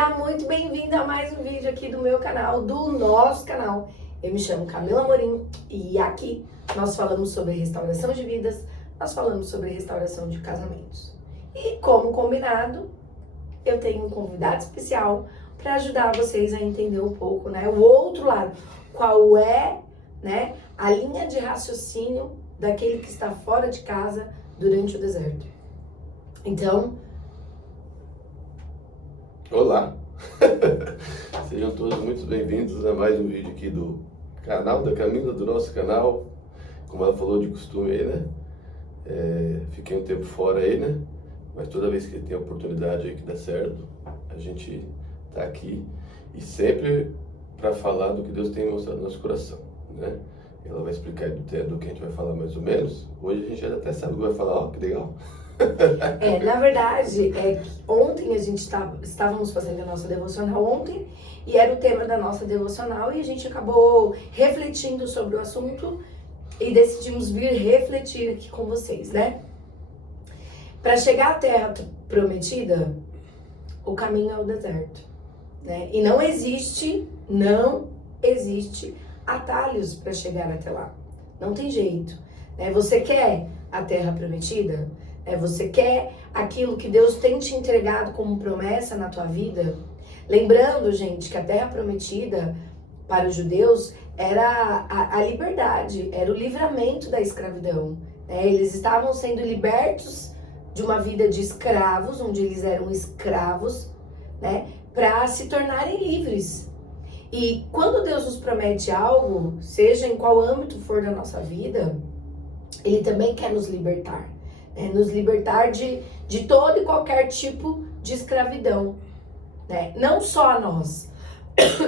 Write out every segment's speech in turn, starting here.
Seja muito bem-vindo a mais um vídeo aqui do meu canal, do nosso canal. Eu me chamo Camila Amorim e aqui nós falamos sobre restauração de vidas, nós falamos sobre restauração de casamentos. E como combinado, eu tenho um convidado especial para ajudar vocês a entender um pouco, né, o outro lado. Qual é, né, a linha de raciocínio daquele que está fora de casa durante o deserto. Então, olá! Sejam todos muito bem-vindos a mais um vídeo aqui do canal da Camila, do nosso canal. Como ela falou de costume aí, né? Fiquei um tempo fora aí, né? Mas toda vez que tem oportunidade aí que dá certo, a gente tá aqui e sempre para falar do que Deus tem mostrado no nosso coração, né? Ela vai explicar aí do que a gente vai falar mais ou menos. Hoje a gente já até sabe o que vai falar, ó, que legal! na verdade, ontem a gente estávamos fazendo a nossa devocional ontem, e era o tema da nossa devocional, e a gente acabou refletindo sobre o assunto e decidimos vir refletir aqui com vocês, né? Para chegar à terra prometida, o caminho é o deserto, né? E não existe atalhos para chegar até lá. Não tem jeito, né? Você quer a terra prometida? Você quer aquilo que Deus tem te entregado como promessa na tua vida? Lembrando, gente, que a terra prometida para os judeus era a liberdade, era o livramento da escravidão, né? Eles estavam sendo libertos de uma vida de escravos, onde eles eram escravos, né, para se tornarem livres. E quando Deus nos promete algo, seja em qual âmbito for da nossa vida, Ele também quer nos libertar. Nos libertar de todo e qualquer tipo de escravidão, né? Não só a nós.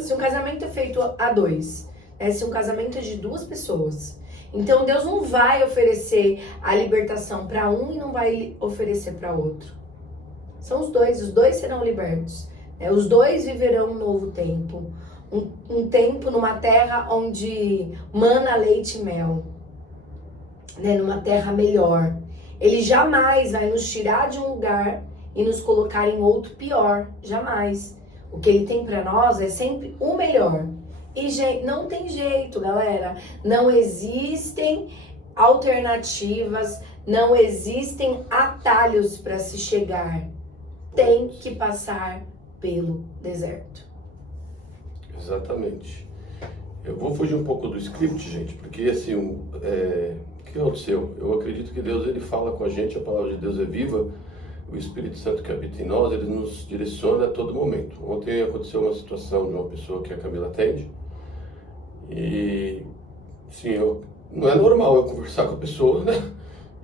Se um casamento é feito a dois, né? Se um casamento é de duas pessoas, então Deus não vai oferecer a libertação para um e não vai oferecer para outro. São os dois serão libertos, né? Os dois viverão um novo tempo, um tempo numa terra onde mana leite e mel, né? Numa terra melhor. Ele jamais vai nos tirar de um lugar e nos colocar em outro pior, jamais. O que ele tem para nós é sempre o melhor. E não tem jeito, galera. Não existem alternativas, não existem atalhos para se chegar. Tem que passar pelo deserto. Exatamente. Eu vou fugir um pouco do script, gente, porque assim, o que aconteceu? Eu acredito que Deus, ele fala com a gente, a palavra de Deus é viva, o Espírito Santo que habita em nós, ele nos direciona a todo momento. Ontem aconteceu uma situação de uma pessoa que a Camila atende, e sim, não é normal eu conversar com a pessoa, né?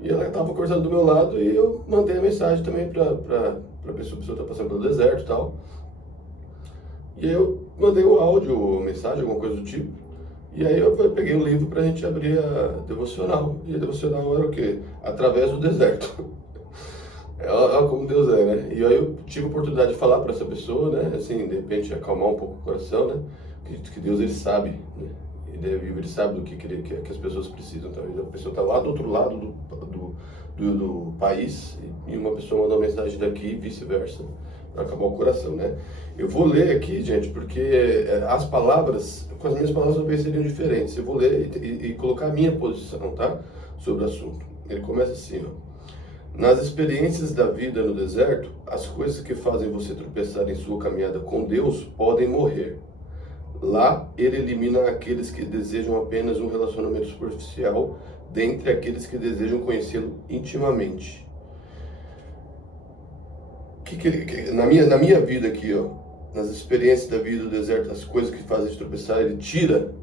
E ela estava conversando do meu lado e eu mandei a mensagem também para a pessoa está passando pelo deserto e tal. E aí eu mandei um áudio, mensagem, alguma coisa do tipo. E aí eu peguei um livro pra gente abrir a devocional. E a devocional era o quê? Através do deserto. Olha como Deus é, né? E aí eu tive a oportunidade de falar para essa pessoa, né? Assim, de repente acalmar um pouco o coração, né? Que Deus, ele sabe, né? Ele é vivo, ele sabe do que as pessoas precisam. Então, a pessoa está lá do outro lado do país e uma pessoa manda uma mensagem daqui e vice-versa, para acalmar o coração, né? Eu vou ler aqui, gente, porque as palavras, com as minhas palavras talvez seriam diferentes. Eu vou ler e colocar a minha posição, tá? Sobre o assunto. Ele começa assim, ó. Nas experiências da vida no deserto, as coisas que fazem você tropeçar em sua caminhada com Deus podem morrer. Lá, ele elimina aqueles que desejam apenas um relacionamento superficial, dentre aqueles que desejam conhecê-lo intimamente. Na minha vida aqui, ó, nas experiências da vida do deserto, as coisas que fazem te tropeçar, ele tira.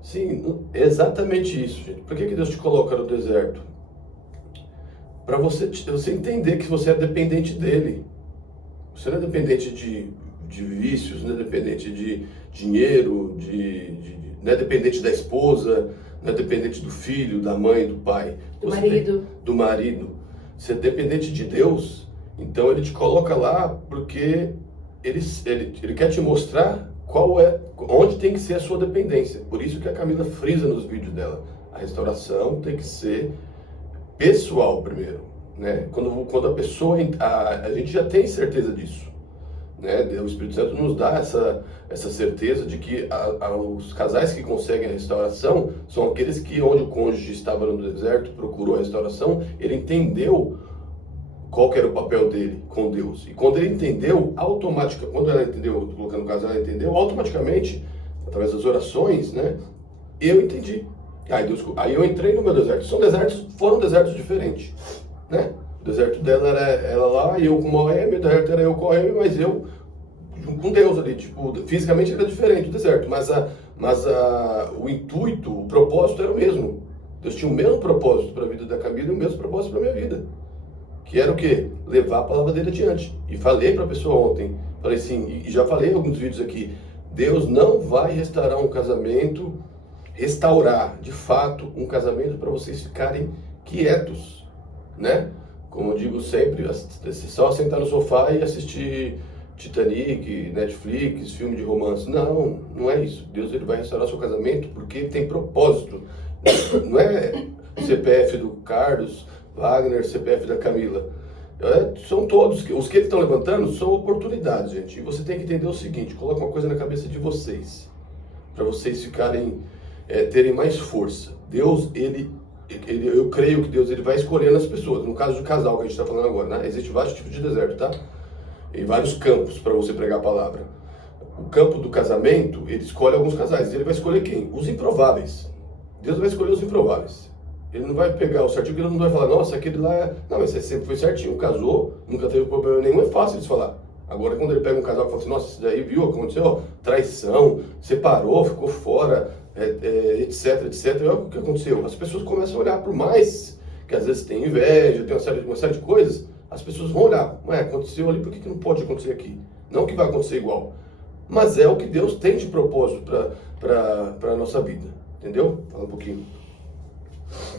Sim, é exatamente isso, gente. Por que Deus te coloca no deserto? Para você entender que você é dependente dele. Você não é dependente de vícios, não é dependente de dinheiro, não é dependente da esposa, não é dependente do filho, da mãe, do pai. Do marido. Você é dependente de Deus. Então ele te coloca lá porque ele quer te mostrar onde tem que ser a sua dependência. Por isso que a Camila frisa nos vídeos dela. A restauração tem que ser pessoal primeiro, né? Quando a pessoa, a gente já tem certeza disso. né? O Espírito Santo nos dá essa certeza de que os casais que conseguem a restauração são aqueles que, onde o cônjuge estava no deserto, procurou a restauração, ele entendeu qual que era o papel dele com Deus. E quando ele entendeu, automaticamente, quando ela entendeu, estou colocando o casal, ela entendeu, automaticamente, através das orações, né, eu entendi. Aí eu entrei no meu deserto. Foram desertos diferentes, né? O deserto dela era ela lá, e eu com Moab, o deserto era eu com Moab, mas eu com Deus ali, tipo, fisicamente era diferente o deserto, mas o intuito, o propósito era o mesmo. Deus tinha o mesmo propósito para a vida da Camila e o mesmo propósito para a minha vida. Que era o quê? Levar a palavra dele adiante. E falei para a pessoa ontem, falei assim, e já falei em alguns vídeos aqui, Deus não vai restaurar um casamento, restaurar, de fato, um casamento para vocês ficarem quietos, né? Como eu digo sempre, só sentar no sofá e assistir Titanic, Netflix, filme de romance. Não, não é isso. Deus ele vai restaurar seu casamento porque ele tem propósito. Não é CPF do Carlos, Wagner, CPF da Camila. São todos, os que eles estão levantando são oportunidades, gente. E você tem que entender o seguinte, coloca uma coisa na cabeça de vocês, para vocês ficarem, terem mais força. Deus, eu creio que Deus ele vai escolhendo as pessoas. No caso do casal que a gente está falando agora, né? Existem vários tipos de deserto, tá? E vários campos para você pregar a palavra. O campo do casamento, ele escolhe alguns casais. Ele vai escolher quem? Os improváveis. Deus vai escolher os improváveis. Ele não vai pegar o certinho, porque ele não vai falar, nossa, aquele lá... Não, mas você sempre foi certinho, casou, nunca teve problema nenhum, é fácil de falar. Agora, quando ele pega um casal e fala assim, nossa, isso daí, viu, aconteceu, traição, separou, ficou fora, etc, etc, olha o que aconteceu. As pessoas começam a olhar por mais, que às vezes tem inveja, tem uma série de coisas, as pessoas vão olhar, ué, aconteceu ali, por que não pode acontecer aqui? Não que vai acontecer igual, mas é o que Deus tem de propósito para a nossa vida, entendeu? Fala um pouquinho.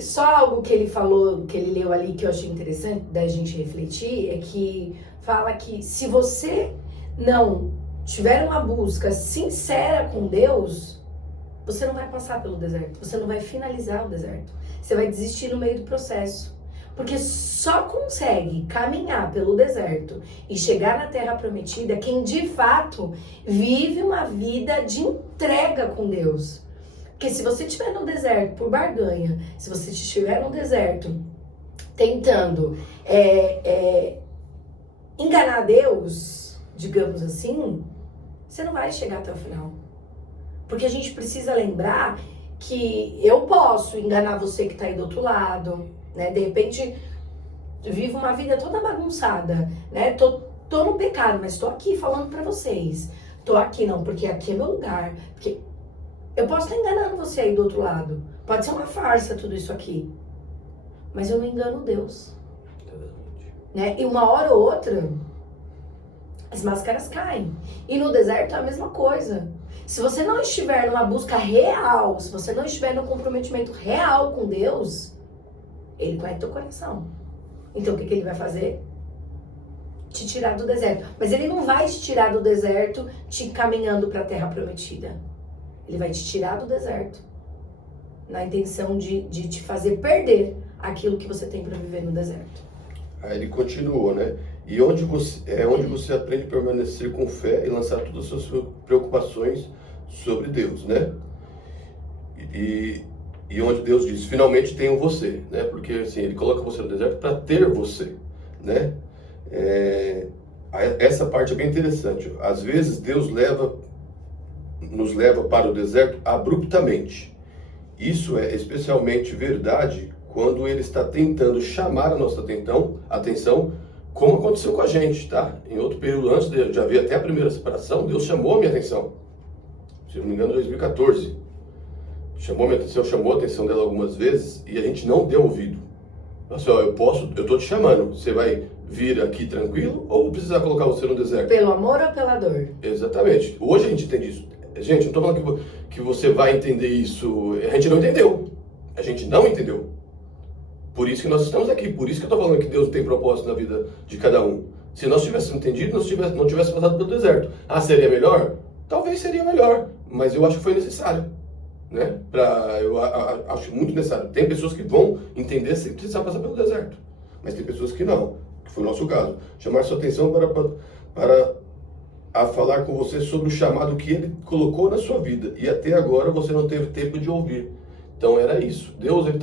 Só algo que ele falou, que ele leu ali, que eu achei interessante da gente refletir, é que fala que se você não tiver uma busca sincera com Deus, você não vai passar pelo deserto, você não vai finalizar o deserto, você vai desistir no meio do processo. Porque só consegue caminhar pelo deserto e chegar na terra prometida quem de fato vive uma vida de entrega com Deus. Porque se você estiver no deserto por barganha, se você estiver no deserto tentando enganar Deus, digamos assim, você não vai chegar até o final. Porque a gente precisa lembrar que eu posso enganar você que está aí do outro lado, né? De repente, vivo uma vida toda bagunçada, né? Tô no pecado, mas tô aqui falando pra vocês. Tô aqui não, porque aqui é meu lugar. Porque eu posso estar enganando você aí do outro lado. Pode ser uma farsa tudo isso aqui. Mas eu não engano Deus. Né? E uma hora ou outra, as máscaras caem. E no deserto é a mesma coisa. Se você não estiver numa busca real, se você não estiver num comprometimento real com Deus, Ele conhece teu coração. Então o que ele vai fazer? Te tirar do deserto. Mas Ele não vai te tirar do deserto te encaminhando para a terra prometida. Ele vai te tirar do deserto na intenção de te fazer perder aquilo que você tem para viver no deserto. Aí ele continuou, né? E onde você aprende a permanecer com fé e lançar todas as suas preocupações sobre Deus, né? E onde Deus diz, finalmente tenho você, né? Porque assim, ele coloca você no deserto para ter você, né? Essa parte é bem interessante. Às vezes Deus nos leva para o deserto abruptamente. Isso é especialmente verdade quando ele está tentando chamar a nossa atenção, como aconteceu com a gente, tá? Em outro período, antes de haver até a primeira separação, Deus chamou a minha atenção. Se não me engano, em 2014. Chamou a minha atenção, chamou a atenção dela algumas vezes e a gente não deu ouvido. Assim, ó, eu tô te chamando, você vai vir aqui tranquilo ou vou precisar colocar você no deserto? Pelo amor ou pela dor? Exatamente. Hoje a gente entende isso. Gente, não tô falando que você vai entender isso. A gente não entendeu. A gente não entendeu. Por isso que nós estamos aqui. Por isso que eu tô falando que Deus tem propósito na vida de cada um. Se nós tivéssemos entendido, não tivéssemos passado pelo deserto. Ah, seria melhor? Talvez seria melhor. Mas eu acho que foi necessário. Né? Eu acho muito necessário. Tem pessoas que vão entender sem precisar passar pelo deserto. Mas tem pessoas que não. Que foi o nosso caso. Chamar sua atenção para a falar com você sobre o chamado que Ele colocou na sua vida. E até agora você não teve tempo de ouvir. Então era isso. Deus, Ele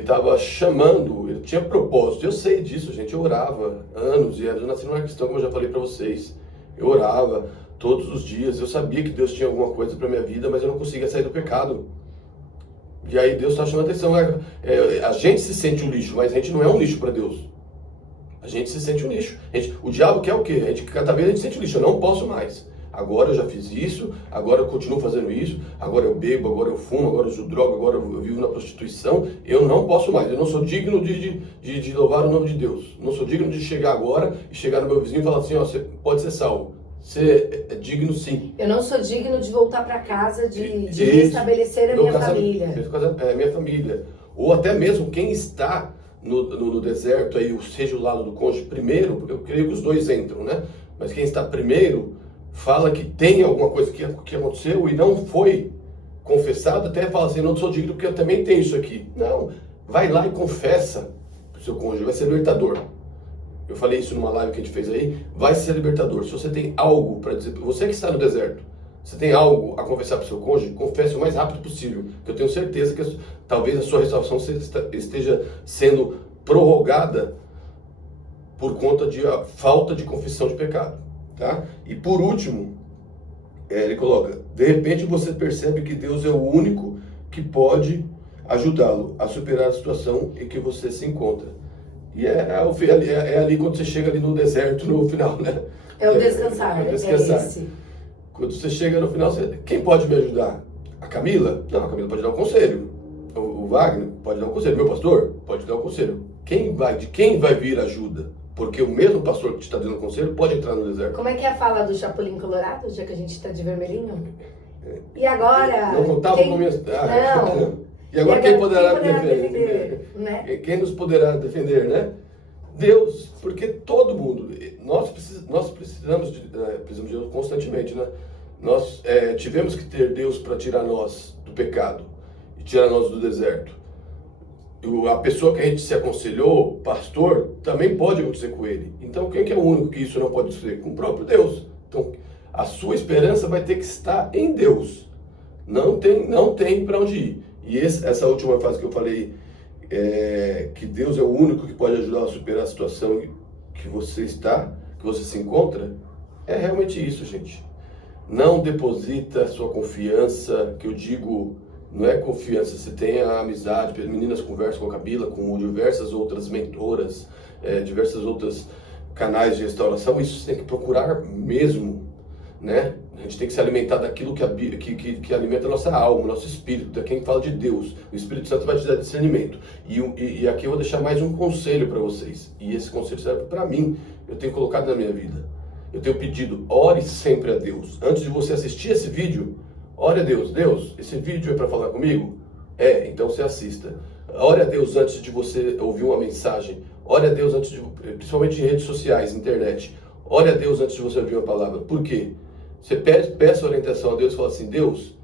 estava chamando, Ele tinha propósito. Eu sei disso, gente. Eu orava anos e anos. Eu nasci numa cristã, como eu já falei para vocês. Eu orava todos os dias. Eu sabia que Deus tinha alguma coisa para minha vida, mas eu não conseguia sair do pecado. E aí Deus está chamando atenção. A gente se sente um lixo, mas a gente não é um lixo para Deus. A gente se sente um lixo. O diabo quer o quê? Cada vez a gente se sente um lixo. Eu não posso mais. Agora eu já fiz isso, agora eu continuo fazendo isso, agora eu bebo, agora eu fumo, agora eu uso droga, agora eu vivo na prostituição. Eu não posso mais. Eu não sou digno de louvar o nome de Deus. Não sou digno de chegar agora e chegar no meu vizinho e falar assim, ó, você pode ser salvo. Você é digno sim. Eu não sou digno de voltar para casa, de restabelecer a minha família. Minha família. Ou até mesmo quem está no deserto, aí, seja o lado do cônjuge primeiro, eu creio que os dois entram, né? Mas quem está primeiro fala que tem alguma coisa que aconteceu e não foi confessado, até fala assim, não sou digno porque eu também tenho isso aqui. Não, vai lá e confessa para o seu cônjuge, vai ser libertador. Eu falei isso numa live que a gente fez aí, vai ser libertador. Se você tem algo para dizer, você que está no deserto, você tem algo a confessar para o seu cônjuge, confesse o mais rápido possível, que eu tenho certeza que talvez a sua restauração esteja sendo prorrogada por conta de falta de confissão de pecado, tá? E por último, ele coloca, de repente você percebe que Deus é o único que pode ajudá-lo a superar a situação em que você se encontra. E é ali quando você chega ali no deserto no final, né? É o descansar, é esse. Quando você chega no final, quem pode me ajudar? A Camila? Não, a Camila pode dar um conselho. O Wagner pode dar um conselho. Meu pastor pode dar um conselho. De quem vai vir ajuda? Porque o mesmo pastor que te está dando conselho pode entrar no deserto. Como é que é a fala do Chapolin Colorado, já que a gente está de vermelhinho? E agora? Não contava com minha... Não. E agora quem poderá defender? Né? Quem nos poderá defender, né? Deus, porque todo mundo, nós precisamos de Deus constantemente, né? Nós tivemos que ter Deus para tirar nós do pecado e tirar nós do deserto. A pessoa que a gente se aconselhou, pastor, também pode acontecer com ele. Então quem que é o único que isso não pode acontecer? Com o próprio Deus. Então a sua esperança vai ter que estar em Deus. Não tem para onde ir. E essa última fase que eu falei, que Deus é o único que pode ajudar a superar a situação que você se encontra, é realmente isso, gente. Não deposita sua confiança, que eu digo, não é confiança, você tem a amizade, meninas conversam com a Camila, com diversas outras mentoras, diversas outras canais de restauração, isso você tem que procurar mesmo, né? A gente tem que se alimentar daquilo que alimenta a nossa alma, o nosso espírito, da quem fala de Deus. O Espírito Santo vai te dar discernimento. E aqui eu vou deixar mais um conselho para vocês. E esse conselho serve para mim. Eu tenho colocado na minha vida. Eu tenho pedido, ore sempre a Deus. Antes de você assistir esse vídeo, ore a Deus. Deus, esse vídeo é para falar comigo? Então você assista. Ore a Deus antes de você ouvir uma mensagem. Ore a Deus principalmente em redes sociais, internet. Ore a Deus antes de você ouvir uma palavra. Por quê? Você peça orientação a Deus e fala assim, Deus,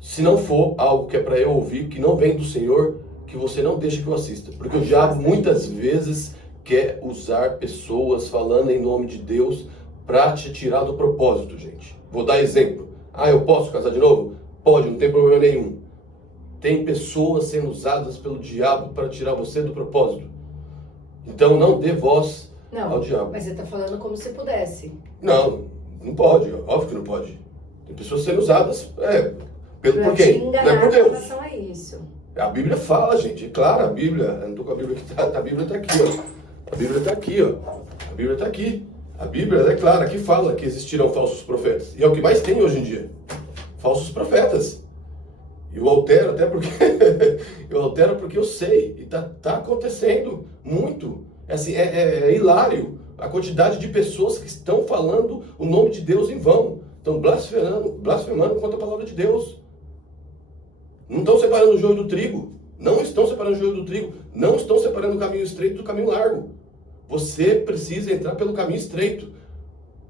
se não for algo que é para eu ouvir, que não vem do Senhor, que você não deixe que eu assista. Porque o diabo muitas vezes quer usar pessoas falando em nome de Deus para te tirar do propósito, gente. Vou dar exemplo. Eu posso casar de novo? Pode, não tem problema nenhum. Tem pessoas sendo usadas pelo diabo para tirar você do propósito. Então não dê voz ao diabo. Mas você está falando como se pudesse. Não pode, óbvio que não pode. Tem pessoas sendo usadas por quem? Não é por Deus. Em relação a isso. A Bíblia fala, gente, é claro, a Bíblia, eu não estou com a Bíblia aqui, a Bíblia está aqui, ó. A Bíblia está aqui, ó. A Bíblia está aqui. A Bíblia é clara, aqui fala que existirão falsos profetas. E é o que mais tem hoje em dia. Falsos profetas. E eu altero até porque porque eu sei. E tá acontecendo muito. Assim, é hilário a quantidade de pessoas que estão falando o nome de Deus em vão. Estão blasfemando contra a palavra de Deus. Não estão separando o joio do trigo. Não estão separando o joio do trigo. Não estão separando o caminho estreito do caminho largo. Você precisa entrar pelo caminho estreito.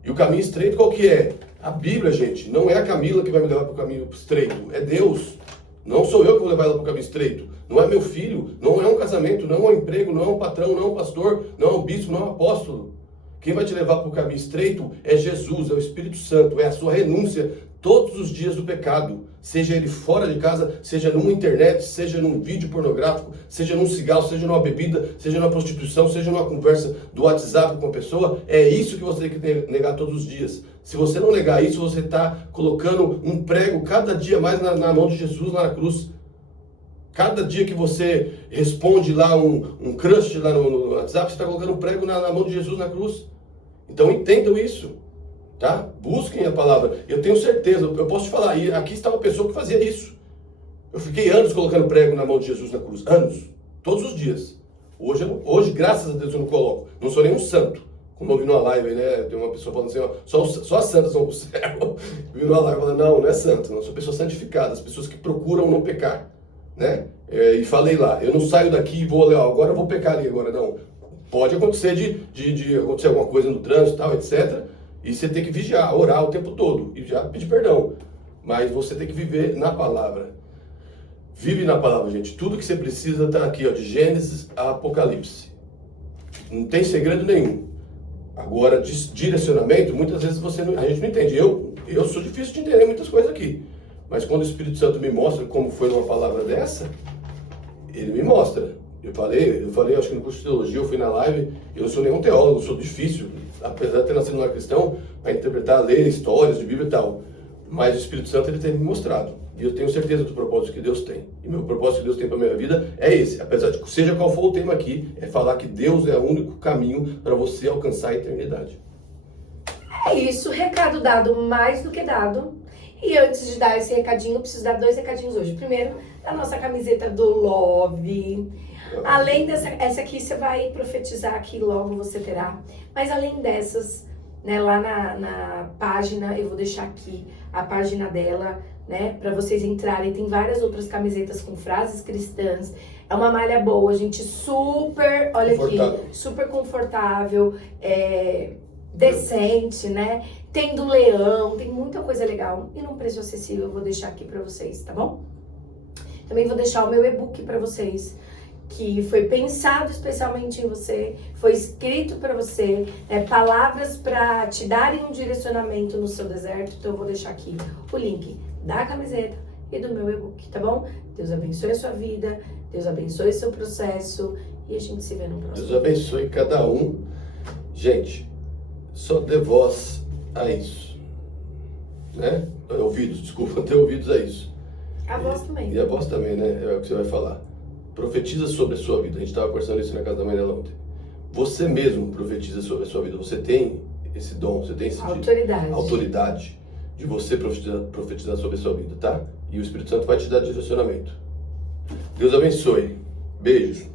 E o caminho estreito qual que é? A Bíblia, gente. Não é a Camila que vai me levar para o caminho estreito. É Deus. Não sou eu que vou levar ela para o caminho estreito. Não é meu filho. Não é um casamento. Não é um emprego. Não é um patrão. Não é um pastor. Não é um bispo. Não é um apóstolo. Quem vai te levar para o caminho estreito é Jesus, é o Espírito Santo, é a sua renúncia todos os dias do pecado. Seja ele fora de casa, seja numa internet, seja num vídeo pornográfico, seja num cigarro, seja numa bebida, seja numa prostituição, seja numa conversa do WhatsApp com a pessoa. É isso que você tem que negar todos os dias. Se você não negar isso, você está colocando um prego cada dia mais na mão de Jesus lá na cruz. Cada dia que você responde lá um crush lá no WhatsApp, você está colocando um prego na mão de Jesus na cruz. Então entendam isso, tá? Busquem a palavra. Eu tenho certeza, eu posso te falar, aqui está uma pessoa que fazia isso. Eu fiquei anos colocando prego na mão de Jesus na cruz, anos, todos os dias. Hoje, graças a Deus, eu não coloco. Não sou nenhum santo. Como eu vi numa live, né? Tem uma pessoa falando assim, ó, só as santas vão pro céu. Vi numa live falando, não é santo, não sou pessoa santificada, as pessoas que procuram não pecar, né? E falei lá, eu não saio daqui e vou, agora eu vou pecar ali, agora não. Pode acontecer de acontecer alguma coisa no trânsito, tal, etc. E você tem que vigiar, orar o tempo todo e já pedir perdão. Mas você tem que viver na palavra. Vive na palavra, gente. Tudo que você precisa está aqui, ó, de Gênesis a Apocalipse. Não tem segredo nenhum. Agora, direcionamento, muitas vezes a gente não entende. Eu sou difícil de entender muitas coisas aqui. Mas quando o Espírito Santo me mostra como foi numa palavra dessa, ele me mostra. Eu falei, acho que no curso de teologia, eu fui na live, eu não sou nenhum teólogo, sou difícil, apesar de ter nascido num cristão, para interpretar, ler histórias de Bíblia e tal. Mas o Espírito Santo, ele tem me mostrado. E eu tenho certeza do propósito que Deus tem. E meu propósito que Deus tem para a minha vida é esse. Apesar de, seja qual for o tema aqui, é falar que Deus é o único caminho para você alcançar a eternidade. É isso, recado dado, mais do que dado. E antes de dar esse recadinho, eu preciso dar 2 recadinhos hoje. Primeiro, da nossa camiseta do Love. Além dessa, essa aqui você vai profetizar que logo você terá. Mas além dessas, né, lá na página, eu vou deixar aqui a página dela, né, para vocês entrarem. Tem várias outras camisetas com frases cristãs. É uma malha boa, gente, super, olha aqui, super confortável, decente, né? Tem do leão, tem muita coisa legal e num preço acessível. Eu vou deixar aqui para vocês, tá bom? Também vou deixar o meu e-book para vocês, que foi pensado especialmente em você, foi escrito para você, palavras para te darem um direcionamento no seu deserto. Então eu vou deixar aqui o link da camiseta e do meu e-book, tá bom? Deus abençoe a sua vida, Deus abençoe o seu processo e a gente se vê no próximo. Deus abençoe cada um. Gente, só dê voz a isso, né? Ouvidos, desculpa, ter ouvidos a isso. A voz também. E a voz também, né? É o que você vai falar. Profetiza sobre a sua vida. A gente estava conversando isso na casa da mãe dela ontem. Você mesmo profetiza sobre a sua vida. Você tem esse dom, você tem esse autoridade de você profetizar sobre a sua vida, tá? E o Espírito Santo vai te dar direcionamento. Deus abençoe. Beijos.